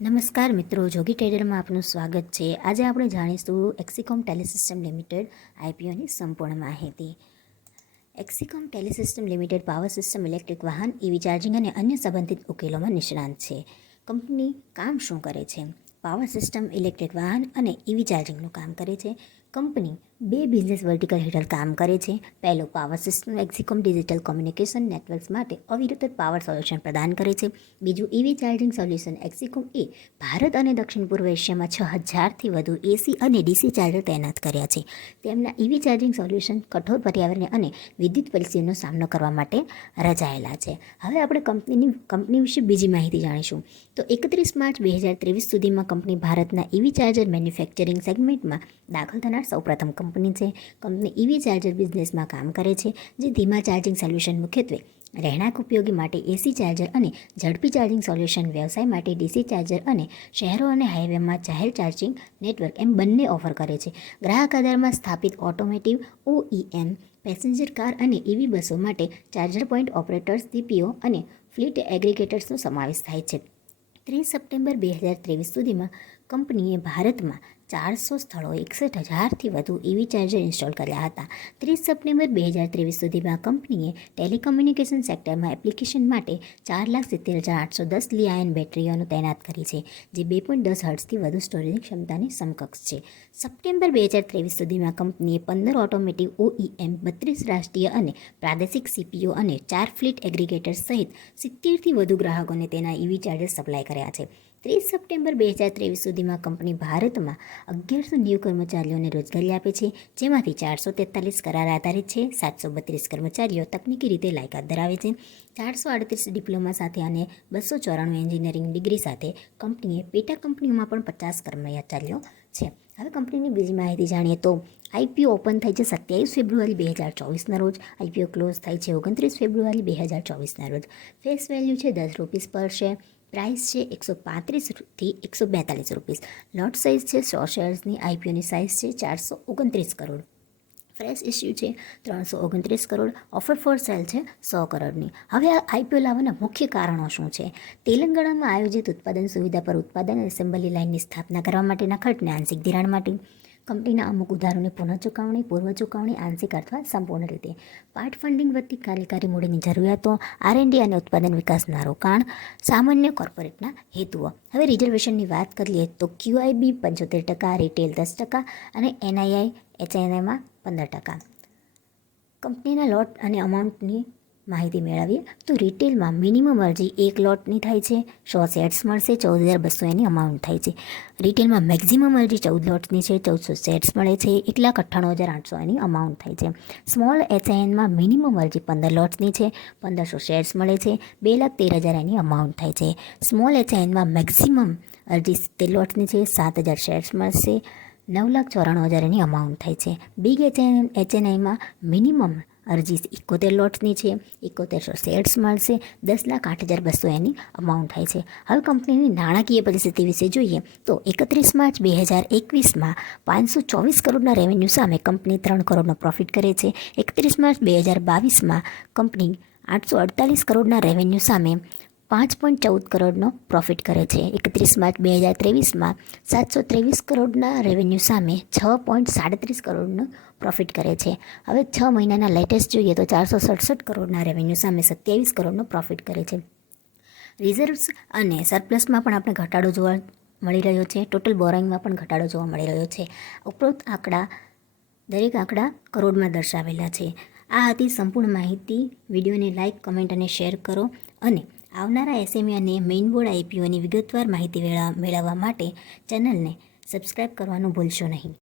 નમસ્કાર મિત્રો, જોગી ટ્રેડરમાં આપનું સ્વાગત છે। આજે આપણે જાણીશું એક્સિકોમ ટેલિસિસ્ટમ લિમિટેડ આઈપીઓની સંપૂર્ણ માહિતી। એક્સિકોમ ટેલિસિસ્ટમ લિમિટેડ પાવર સિસ્ટમ, ઇલેક્ટ્રિક વાહન, ઈવી ચાર્જિંગ અને અન્ય સંબંધિત ઉકેલોમાં નિષ્ણાંત છે। કંપની કામ શું કરે છે? પાવર સિસ્ટમ, ઇલેક્ટ્રિક વાહન અને ઈવી ચાર્જિંગનું કામ કરે છે। કંપની બે બિઝનેસ વર્ટિકલ હેઠળ કામ કરે છે। પહેલું, power system Exicom digital communication networks માટે અવિરત પાવર સોલ્યુશન પ્રદાન કરે છે। બીજું, ઈવી ચાર્જિંગ સોલ્યુશન એક્સિકોમ એ ભારત અને દક્ષિણ પૂર્વ એશિયામાં 6000થી વધુ એસી અને ડીસી ચાર્જર તૈનાત કર્યા છે। તેમના ઈવી ચાર્જિંગ સોલ્યુશન કઠોર પર્યાવરણ અને વિદ્યુત પરિસ્થિતિનો સામનો કરવા માટે રચાયેલા છે। હવે આપણે કંપની વિશે બીજી માહિતી જાણીશું। તો 31 માર્ચ 2023 સુધીમાં કંપની ભારતના ઈવી ચાર્જર મેન્યુફેક્ચરિંગ સેગમેન્ટમાં દાખલ થનાર સૌપ્રથમ કંપની છે। કંપની ઈવી ચાર્જર બિઝનેસમાં કામ કરે છે, જે ધીમા ચાર્જિંગ સોલ્યુશન મુખ્યત્વે રહેણાંક ઉપયોગી માટે એસી ચાર્જર અને ઝડપી ચાર્જિંગ સોલ્યુશન વ્યવસાય માટે ડીસી ચાર્જર અને શહેરો અને હાઈવેમાં જાહેર ચાર્જિંગ નેટવર્ક એમ બંને ઓફર કરે છે। ગ્રાહક આધારમાં સ્થાપિત ઓટોમેટિવ ઓઈએમ, પેસેન્જર કાર અને ઈવી બસો માટે ચાર્જર પોઈન્ટ ઓપરેટર્સ, સીપીઓ અને ફ્લીટ એગ્રીગેટર્સનો સમાવેશ થાય છે। 30 સપ્ટેમ્બર 2023 સુધીમાં કંપનીએ ભારતમાં 400 સ્થળોએ 61,000થી વધુ ઈવી ચાર્જર ઇન્સ્ટોલ કર્યા હતા। 30 સપ્ટેમ્બર 2023 સુધીમાં કંપનીએ ટેલિકોમ્યુનિકેશન સેક્ટરમાં એપ્લિકેશન માટે 4,70,810 લિઆયન બેટરીઓને તૈનાત કરી છે, જે 2.10 હર્ટ્ઝથી વધુ સ્ટોરેજ ક્ષમતાની સમકક્ષ છે। સપ્ટેમ્બર 2023 સુધીમાં કંપનીએ 15 ઓટોમેટિવ ઓઈએમ, 32 રાષ્ટ્રીય અને પ્રાદેશિક સીપીઓ અને 4 ફ્લીટ એગ્રીગેટર્સ સહિત 70થી વધુ ગ્રાહકોને તેના ઈવી ચાર્જર સપ્લાય કર્યા છે। 30 સપ્ટેમ્બર 2023 સુધીમાં કંપની ભારતમાં 1190 કર્મચારીઓને રોજગારી આપે છે, જેમાંથી 443 કરાર આધારિત છે, 732 કર્મચારીઓ તકનીકી રીતે લાયકાત ધરાવે છે, 438 ડિપ્લોમા સાથે અને 294 એન્જિનિયરિંગ ડિગ્રી સાથે કંપનીએ પેટા કંપનીઓમાં પણ 50 કર્મચારીઓ છે। હવે કંપનીની બીજી માહિતી જાણીએ તો આઈપીઓ ઓપન થાય છે 27 ફેબ્રુઆરી 2024ના રોજ। આઈપીઓ ક્લોઝ થાય છે 29 ફેબ્રુઆરી 2024ના રોજ। ફેસ વેલ્યુ છે ₹10 પર શેર। પ્રાઇસ છે 135થી 142 રૂપીસ। લોટ સાઇઝ છે 100 શેર્સની। આઈપીઓની સાઇઝ છે 429 કરોડ। ફ્રેશ ઇસ્યુ છે 329 કરોડ। ઓફર ફોર સેલ છે 100 કરોડની। હવે આ આઈપીઓ લાવવાના મુખ્ય કારણો શું છે? તેલંગાણામાં આયોજિત ઉત્પાદન સુવિધા પર ઉત્પાદન એસેમ્બલી લાઇનની સ્થાપના કરવા માટેના ખર્ચને આંશિક ધિરાણ માટે, કંપનીના અમુક ઉધારોની પુનઃ ચૂકવણી, પૂર્વ ચૂકવણી આંશિક અથવા સંપૂર્ણ રીતે, પાર્ટ ફંડિંગ વધતી કાર્યકારી મૂડીની જરૂરિયાતો, આરએનડી અને ઉત્પાદન વિકાસના રોકાણ, સામાન્ય કોર્પોરેટના હેતુઓ। હવે રિઝર્વેશનની વાત કરીએ તો ક્યુઆઈબી 75%, રિટેલ 10% અને એનઆઈઆઈ એચઆઈએનમાં 15%। કંપનીના લોટ અને અમાઉન્ટની માહિતી મેળવીએ તો રિટેલમાં મિનિમમ અરજી 1 લોટની થાય છે, 100 શેર્સ મળશે, 14,200 એની અમાઉન્ટ થાય છે। રિટેલમાં મેક્ઝિમમ અરજી 14 લોટની છે, 1400 શેર્સ મળે છે, 1,98,800 એની અમાઉન્ટ થાય છે। સ્મોલ એચઆઈએનમાં મિનિમમ અરજી 15 લોટ્સની છે, 1500 શેર્સ મળે છે, 2,13,000 એની અમાઉન્ટ થાય છે। સ્મોલ એચઆઈએનમાં મેક્ઝિમમ અરજી 70 લોટ્સની છે, 7,000 શેર્સ મળશે, 9,94,000 એની અમાઉન્ટ થાય છે। બિગ એચએનઆઈમાં મિનિમમ અરજી 71 લોટ્સની છે, 7100 શેર્સ મળશે, 10,08,200 એની અમાઉન્ટ થાય છે। હવે કંપનીની નાણાકીય પરિસ્થિતિ વિશે જોઈએ તો 31 માર્ચ 2021માં 524 કરોડના રેવન્યુ સામે કંપની 3 કરોડનો પ્રોફિટ કરે છે। 31 માર્ચ 2022માં કંપની 848 કરોડના રેવન્યુ સામે 5.14 કરોડનો પ્રોફિટ કરે છે। 31 માર્ચ 2023માં 723 કરોડના રેવન્યુ સામે 6.37 કરોડનો પ્રોફિટ કરે છે। હવે 6 મહિનાના લેટેસ્ટ જોઈએ તો 467 કરોડના રેવન્યુ સામે 27 કરોડનો પ્રોફિટ કરે છે। રિઝર્વ્સ અને સરપ્લસમાં પણ આપણે ઘટાડો જોવા મળી રહ્યો છે। ટોટલ બોરોઇંગમાં પણ ઘટાડો જોવા મળી રહ્યો છે। ઉપરોક્ત દરેક આંકડા કરોડમાં દર્શાવેલા છે। આ હતી સંપૂર્ણ માહિતી। વિડીયોને લાઇક, કમેન્ટ અને શેર કરો અને આવનારા એસએમઈ અને મેઇન બોર્ડ આઈપીઓની વિગતવાર માહિતી મેળવવા માટે ચેનલને સબસ્ક્રાઇબ કરવાનું ભૂલશો નહીં।